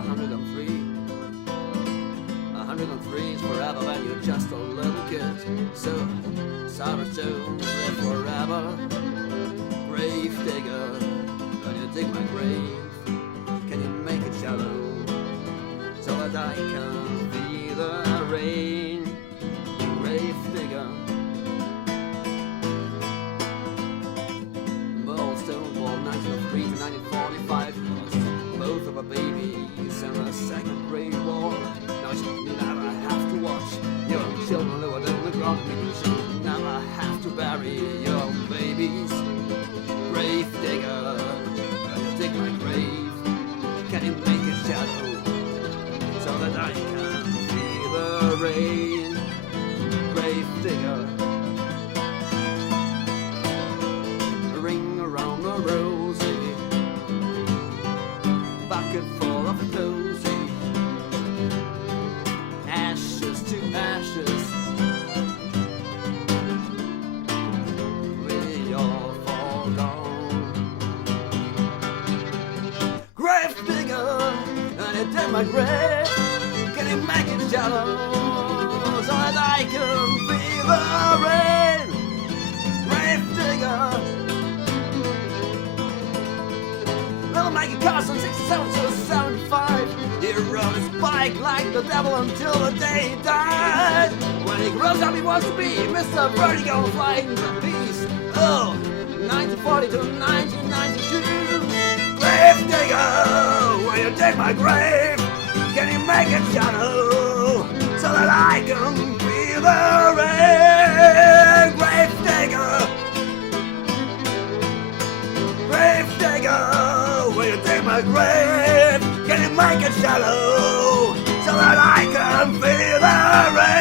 103. 103 is forever when you're just a little kid. So, Sarah Jones live forever. Gravedigger, when you dig my grave, can you make it shallow so that I can feel the rain? Gravedigger. Stonewall 1903 to 1945 lost both of our babies in the Second Great War. Now you never have to watch your children lowered on the ground. You should never have to bury your babies. Gravedigger, can you dig my grave? Can you make it shallow so that I can feel the rain? Gravedigger. Rosy, bucket full of cozy, ashes to ashes, we all fall down. Gravedigger, and you did my grave, can you make it shallow so that I can feel the rain? Gravedigger. Little Maggie Carson, 67 to 75. He rode his bike like the devil until the day he died. When he grows up, he wants to be Mr. Vertigo, flying trapeze. Oh, 1940 to 1992. Gravedigger, when you dig my grave, can you make it shallow so that I can feel the rain? Gravedigger, Gravedigger, will you dig my grave? Can you make it shallow so that I can feel the rain?